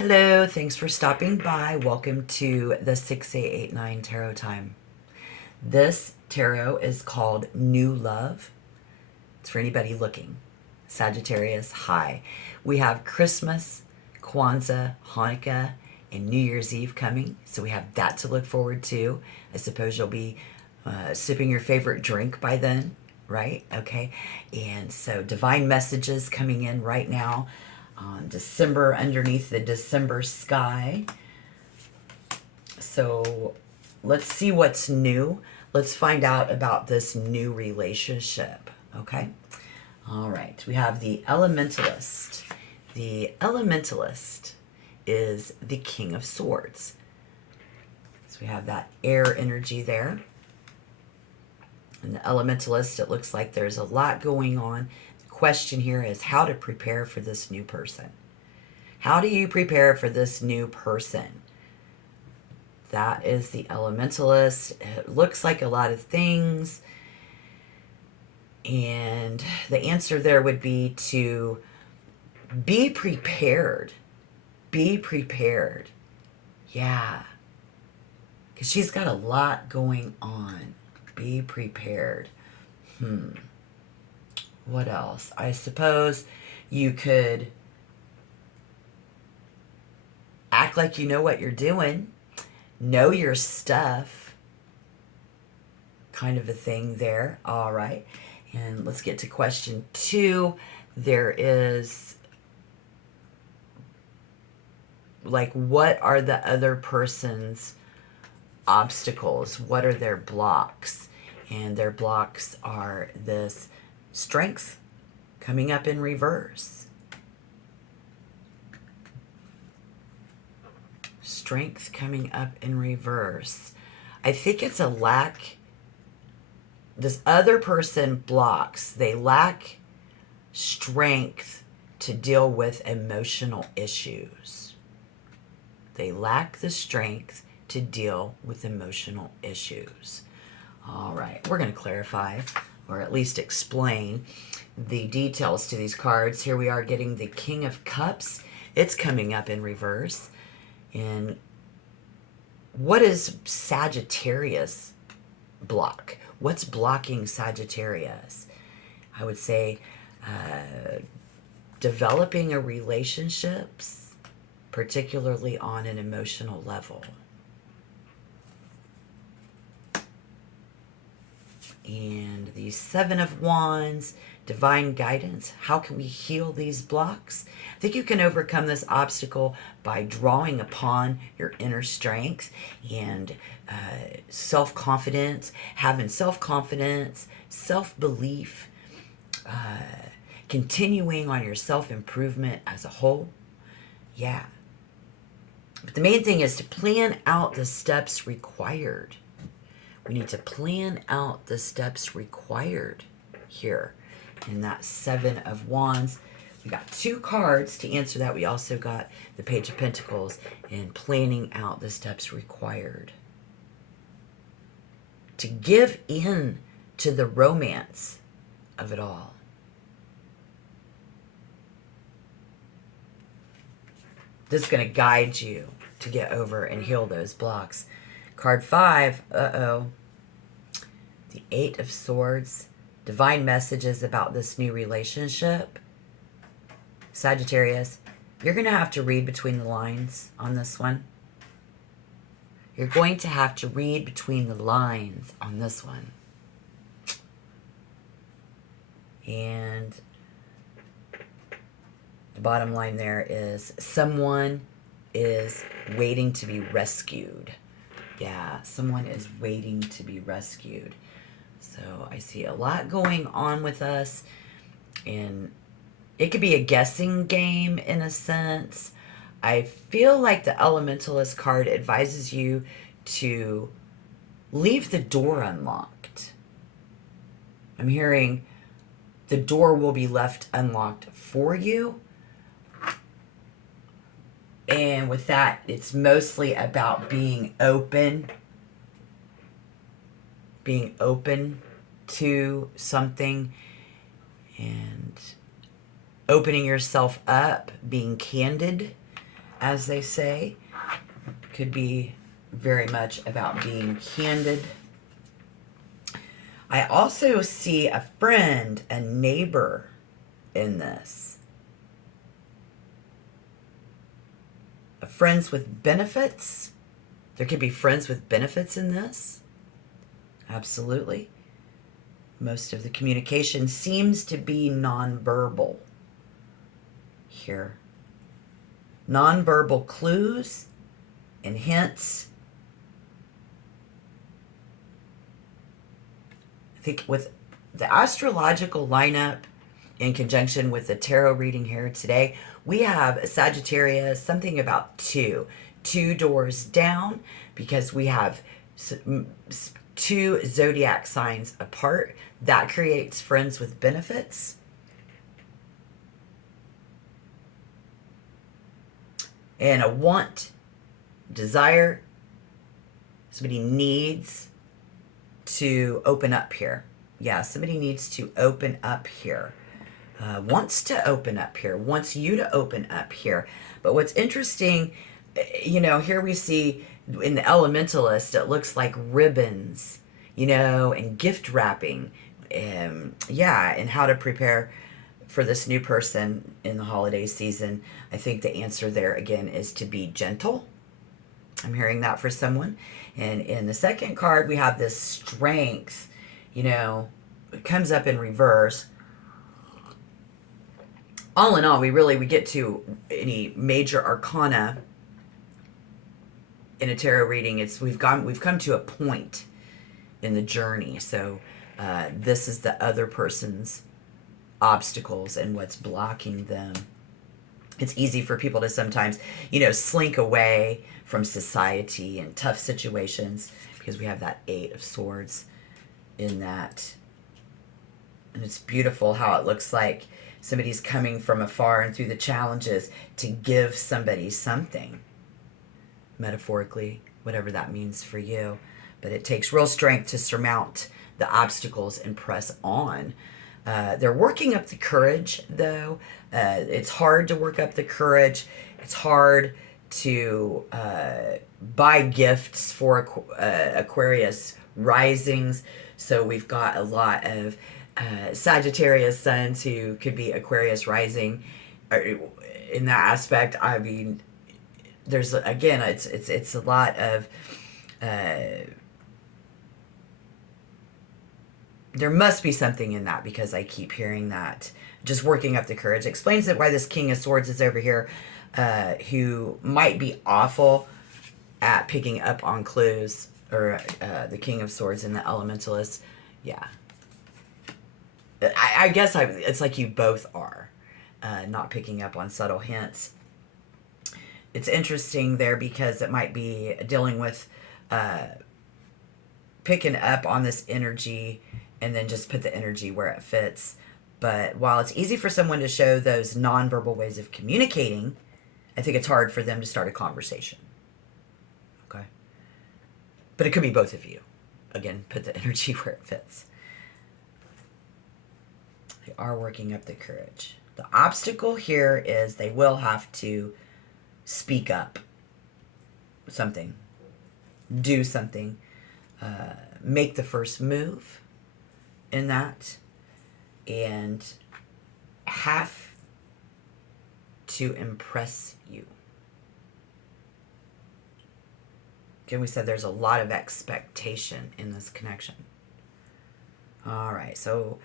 Hello, thanks for stopping by. Welcome to the 6889 Tarot Time. This tarot is called New Love. It's for anybody looking. Sagittarius, hi. We have Christmas, Kwanzaa, Hanukkah, and New Year's Eve coming, so we have that to look forward to. I suppose you'll be sipping your favorite drink by then, right? Okay. And so divine messages coming in right now on December, underneath the December sky. So let's see what's new. Let's find out about this new relationship. Okay. All right. We have the Elementalist. The Elementalist is the King of Swords. So we have that air energy there. And the Elementalist, it looks like there's a lot going on. The question here is how to prepare for this new person. How do you prepare for this new person? That is the Elementalist. It looks like a lot of things. And the answer there would be to be prepared. Be prepared. Yeah. Because she's got a lot going on. Be prepared. What else? I suppose you could act like you know what you're doing. Know your stuff. Kind of a thing there. All right. And let's get to question 2. There is, like, what are the other person's obstacles? What are their blocks? And their blocks are this strength coming up in reverse. Strength coming up in reverse. I think it's a lack. This other person blocks. They lack strength to deal with emotional issues. They lack the strength to deal with emotional issues. All right, we're going to clarify, or at least explain, the details to these cards. Here we are getting the King of Cups. It's coming up in reverse. And what is Sagittarius block? What's blocking Sagittarius? I would say developing a relationships, particularly on an emotional level. And the 7 of Wands, divine guidance. How can we heal these blocks? I think you can overcome this obstacle by drawing upon your inner strength and self-confidence, having self-confidence, self-belief, continuing on your self-improvement as a whole. Yeah. But the main thing is to plan out the steps required. We need to plan out the steps required here in that 7 of Wands. We got 2 cards to answer that. We also got the Page of Pentacles and planning out the steps required. To give in to the romance of it all. This is going to guide you to get over and heal those blocks. Card 5, the 8 of Swords, divine messages about this new relationship. Sagittarius, you're going to have to read between the lines on this one. You're going to have to read between the lines on this one. And the bottom line there is someone is waiting to be rescued. Yeah, someone is waiting to be rescued. So I see a lot going on with us. And it could be a guessing game in a sense. I feel like the Elementalist card advises you to leave the door unlocked. I'm hearing the door will be left unlocked for you. And with that, it's mostly about being open to something and opening yourself up, being candid, as they say. Could be very much about being candid. I also see a friend, a neighbor in this. Friends with benefits. There could be friends with benefits in this. Absolutely. Most of the communication seems to be nonverbal here. Nonverbal clues and hints. I think with the astrological lineup in conjunction with the tarot reading here today, we have a Sagittarius, something about two doors down, because we have two zodiac signs apart. That creates friends with benefits. And a want, desire, somebody needs to open up here. Yeah, somebody needs to open up here. Wants to open up here, wants you to open up here. But what's interesting, here we see in the Elementalist, it looks like ribbons, and gift wrapping. And how to prepare for this new person in the holiday season. I think the answer there again is to be gentle. I'm hearing that for someone. And in the second card, we have this strength. It comes up in reverse. All in all, we get to any major arcana in a tarot reading. We've come to a point in the journey. So this is the other person's obstacles and what's blocking them. It's easy for people to sometimes, slink away from society and tough situations because we have that 8 of Swords in that. And it's beautiful how it looks like somebody's coming from afar and through the challenges to give somebody something, metaphorically, whatever that means for you. But it takes real strength to surmount the obstacles and press on. They're working up the courage, though. It's hard to work up the courage. It's hard to buy gifts for Aquarius risings. So we've got a lot of Sagittarius suns who could be Aquarius rising. In that aspect, I mean, there's again, it's a lot of. There must be something in that because I keep hearing that. Just working up the courage explains it why this King of Swords is over here, who might be awful at picking up on clues, or the King of Swords and the Elementalist. Yeah. I guess it's like you both are not picking up on subtle hints. It's interesting there because it might be dealing with picking up on this energy and then just put the energy where it fits. But while it's easy for someone to show those nonverbal ways of communicating, I think it's hard for them to start a conversation. Okay? But it could be both of you. Again, put the energy where it fits. They are working up the courage. The obstacle here is they will have to speak up. Something. Do something. Make the first move in that, and have to impress you. Again, we said there's a lot of expectation in this connection. All right, so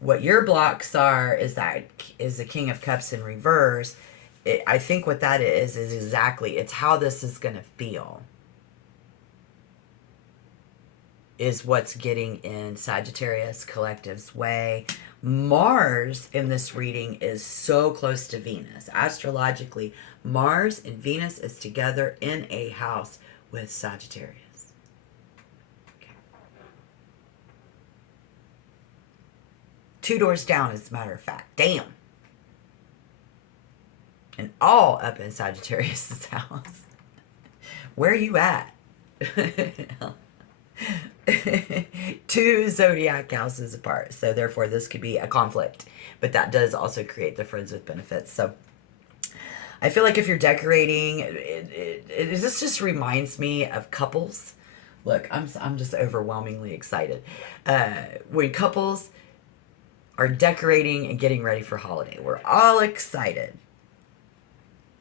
what your blocks are is the King of Cups in reverse. I think what that is exactly, it's how this is going to feel. Is what's getting in Sagittarius Collective's way. Mars in this reading is so close to Venus. Astrologically, Mars and Venus is together in a house with Sagittarius. Okay. 2 doors down, as a matter of fact. Damn. And all up in Sagittarius' house. Where are you at? 2 zodiac houses apart, so therefore this could be a conflict, but that does also create the friends with benefits. So I feel like if you're decorating, this just reminds me of couples. Look, I'm just overwhelmingly excited. When couples are decorating and getting ready for holiday, we're all excited.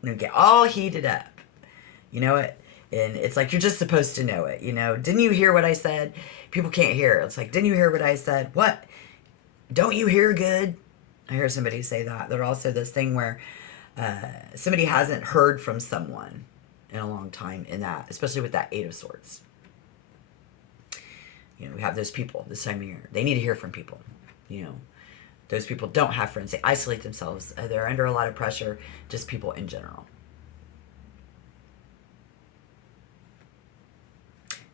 We get all heated up. You know it? And it's like you're just supposed to know it. Didn't you hear what I said? People can't hear. It's like, didn't you hear what I said? What? Don't you hear good? I hear somebody say that. There's also this thing where somebody hasn't heard from someone in a long time in that, especially with that Eight of Swords. We have those people this time of year. They need to hear from people. Those people don't have friends. They isolate themselves. They're under a lot of pressure, just people in general.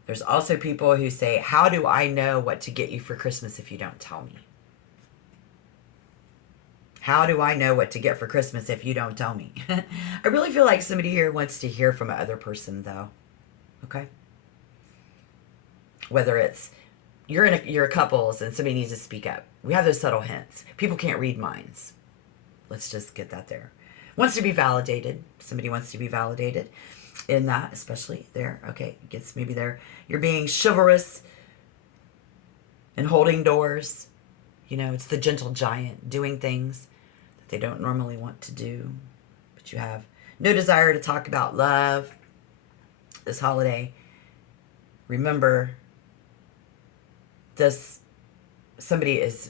There's also people who say, how do I know what to get you for Christmas if you don't tell me? How do I know what to get for Christmas if you don't tell me? I really feel like somebody here wants to hear from another person, though. Okay? Whether it's you're a couples and somebody needs to speak up. We have those subtle hints. People can't read minds. Let's just get that there. Wants to be validated. Somebody wants to be validated in that, especially there. Okay, gets maybe there. You're being chivalrous and holding doors. It's the gentle giant doing things that they don't normally want to do. But you have no desire to talk about love this holiday. Remember,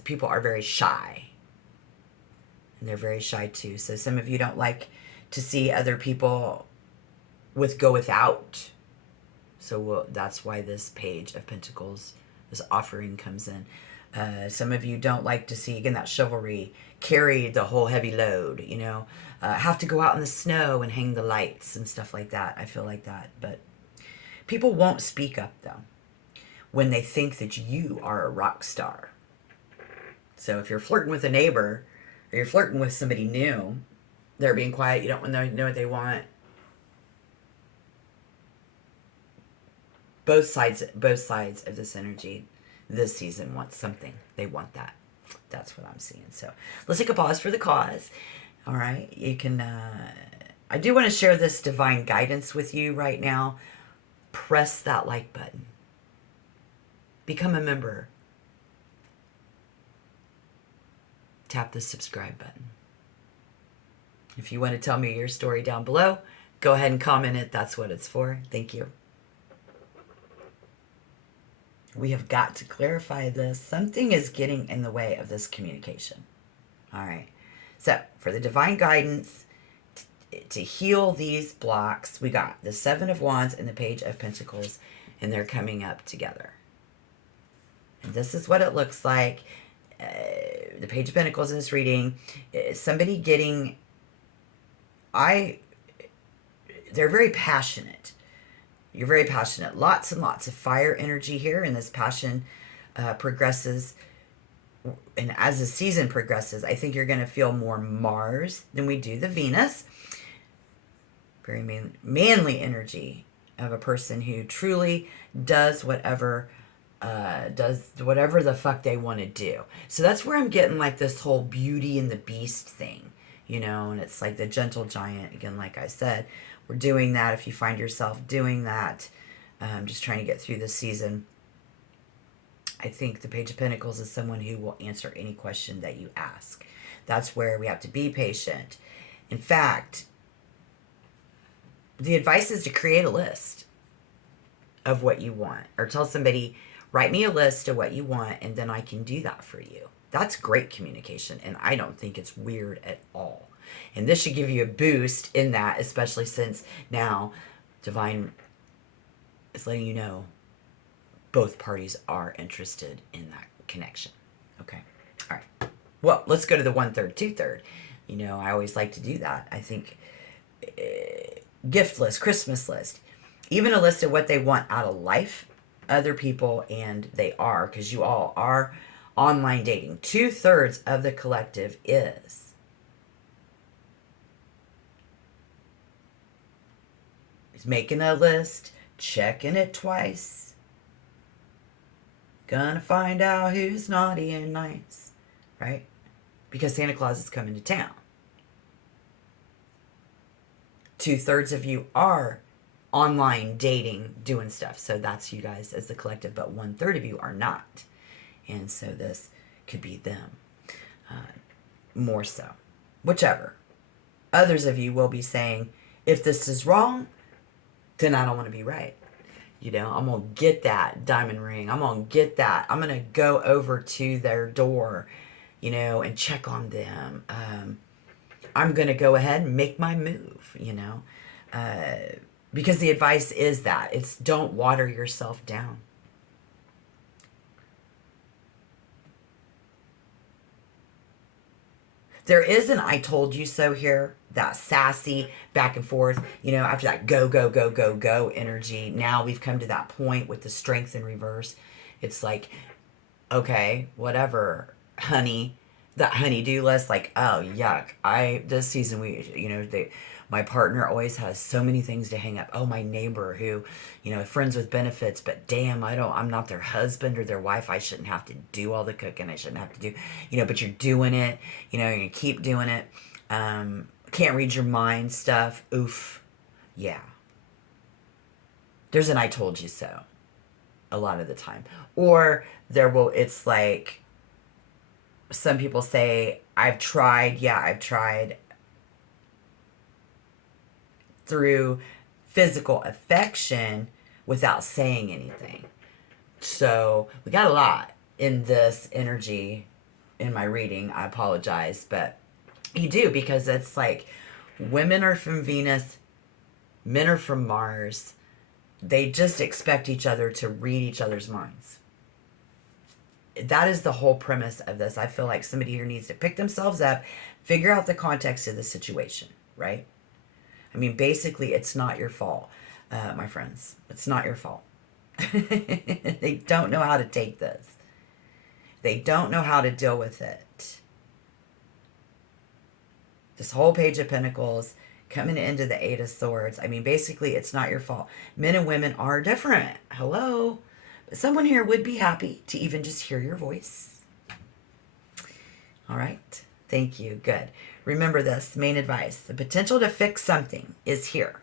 people are very shy. And they're very shy too. So some of you don't like to see other people go without. So that's why this Page of Pentacles, this offering comes in. Some of you don't like to see, again, that chivalry, carry the whole heavy load, have to go out in the snow and hang the lights and stuff like that. I feel like that. But people won't speak up, though, when they think that you are a rock star. So if you're flirting with a neighbor or you're flirting with somebody new, they're being quiet. You don't know what they want. Both sides of this energy this season want something. They want that. That's what I'm seeing. So let's take a pause for the cause. All right. You can, I do want to share this divine guidance with you right now. Press that like button. Become a member. Tap the subscribe button. If you want to tell me your story down below, go ahead and comment it. That's what it's for. Thank you. We have got to clarify this. Something is getting in the way of this communication. All right. So for the divine guidance to heal these blocks, we got the Seven of Wands and the Page of Pentacles, and they're coming up together. And this is what it looks like. The Page of Pentacles in this reading, somebody getting, they're very passionate. You're very passionate. Lots and lots of fire energy here, and this passion progresses. And as the season progresses, I think you're going to feel more Mars than we do the Venus. Very manly energy of a person who truly does whatever the fuck they want to do. So that's where I'm getting like this whole Beauty and the Beast thing, and it's like the gentle giant. Again, like I said, we're doing that. If you find yourself doing that, just trying to get through this season, I think the Page of Pentacles is someone who will answer any question that you ask. That's where we have to be patient. In fact, the advice is to create a list of what you want, or tell somebody, write me a list of what you want, and then I can do that for you. That's great communication, and I don't think it's weird at all. And this should give you a boost in that, especially since now Devine is letting you know both parties are interested in that connection. Okay. All right. Well, let's go to the 1/3, 2/3. I always like to do that. I think gift list, Christmas list, even a list of what they want out of life, other people, and they are, because you all are online dating. 2/3 of the collective is making a list, checking it twice. Gonna find out who's naughty and nice, right? Because Santa Claus is coming to town. 2/3 of you are online dating, doing stuff. So that's you guys as the collective, but 1/3 of you are not. And so this could be them more so. Whichever. Others of you will be saying, if this is wrong, then I don't want to be right. You know, I'm going to get that diamond ring. I'm going to get that. I'm going to go over to their door, you know, and check on them. I'm going to go ahead and make my move, you know, because the advice is that it's don't water yourself down. There is an I told you so here, that sassy back and forth, you know, after that go, go, go, go, go energy. Now we've come to that point with the strength in reverse. It's like, okay, whatever, honey, that honey-do list, like, oh, yuck. This season, my partner always has so many things to hang up. Oh, my neighbor who, you know, friends with benefits, but damn, I'm not their husband or their wife. I shouldn't have to do all the cooking. I shouldn't have to do, you know, but you're doing it, you know, you keep doing it. Can't read your mind stuff. Oof. Yeah. There's an I told you so a lot of the time. Or it's like, some people say, I've tried. Yeah, I've tried through physical affection without saying anything. So we got a lot in this energy in my reading. I apologize, but you do, because it's like women are from Venus, men are from Mars. They just expect each other to read each other's minds. That is the whole premise of this. I feel like somebody here needs to pick themselves up, figure out the context of the situation, right? I mean, basically, it's not your fault, my friends. It's not your fault. They don't know how to take this. They don't know how to deal with it. This whole Page of Pentacles coming into the Eight of Swords. I mean, basically, it's not your fault. Men and women are different. Hello? But someone here would be happy to even just hear your voice. All right. Thank you. Good. Remember this main advice. The potential to fix something is here.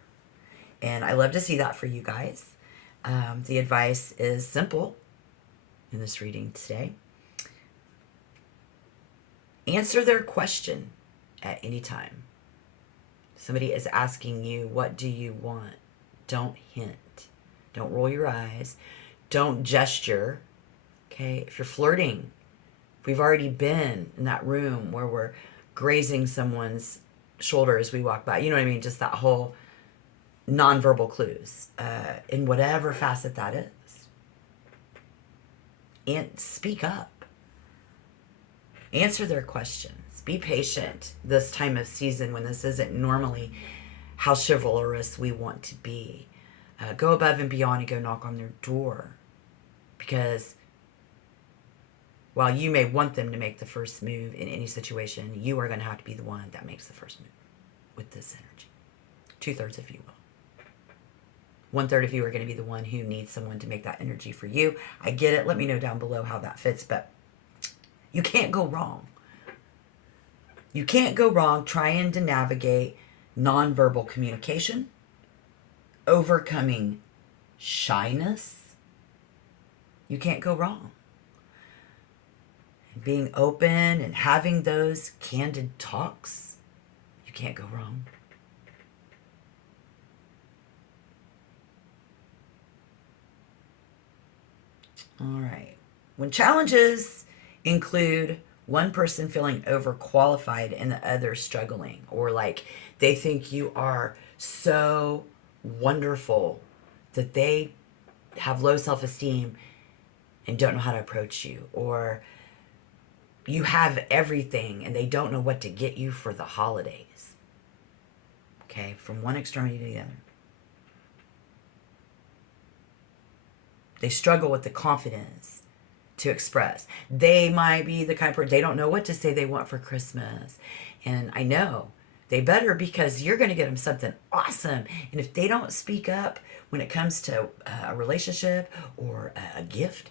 And I love to see that for you guys. The advice is simple in this reading today. Answer their question at any time. Somebody is asking you, what do you want? Don't hint. Don't roll your eyes. Don't gesture. Okay? If you're flirting, if we've already been in that room where we're grazing someone's shoulder as we walk by, you know what I mean? Just that whole nonverbal clues in whatever facet that is. And speak up. Answer their questions. Be patient this time of season when this isn't normally how chivalrous we want to be. Go above and beyond and go knock on their door. Because while you may want them to make the first move in any situation, you are going to have to be the one that makes the first move with this energy. 2/3 of you will. 1/3 of you are going to be the one who needs someone to make that energy for you. I get it. Let me know down below how that fits, but you can't go wrong. You can't go wrong trying to navigate nonverbal communication, overcoming shyness. You can't go wrong. And being open and having those candid talks, you can't go wrong. All right. When challenges include one person feeling overqualified and the other struggling, or like they think you are so wonderful that they have low self-esteem and don't know how to approach you, or you have everything and they don't know what to get you for the holidays. Okay, from one extremity to the other. They struggle with the confidence to express. They might be the kind of person, they don't know what to say they want for Christmas. And I know they better, because you're going to get them something awesome. And if they don't speak up when it comes to a relationship or a gift,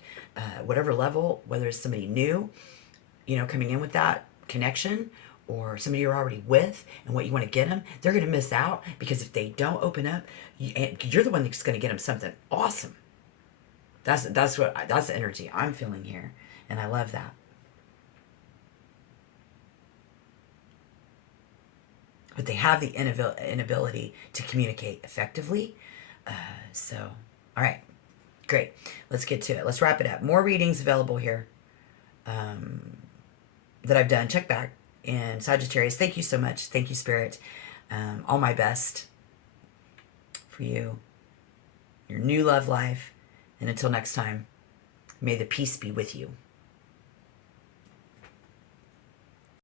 whatever level, whether it's somebody new, you know, coming in with that connection, or somebody you're already with and what you want to get them, they're going to miss out, because if they don't open up, you're the one that's going to get them something awesome. That's the energy I'm feeling here, and I love that. But they have the inability to communicate effectively. So, all right, great. Let's get to it. Let's wrap it up. More readings available here that I've done. Check back in Sagittarius. Thank you so much. Thank you, Spirit. All my best for you, your new love life. And until next time, may the peace be with you.